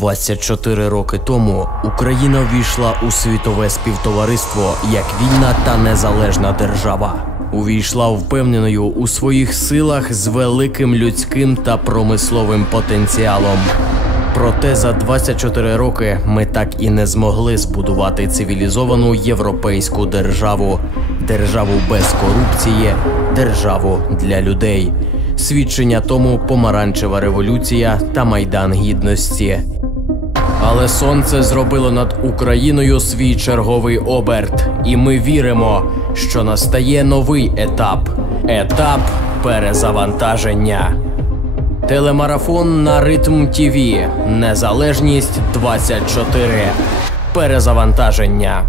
24 роки тому Україна ввійшла у світове співтовариство як вільна та незалежна держава. Увійшла впевненою у своїх силах з великим людським та промисловим потенціалом. Проте за 24 роки ми так і не змогли збудувати цивілізовану європейську державу, державу без корупції, державу для людей. Свідчення тому помаранчева революція та майдан гідності. Але сонце зробило над Україною свій черговий оберт, і ми віримо, що настає новий етап етап перезавантаження. Телемарафон на ритм ТІВІ. Незалежність 24. Перезавантаження.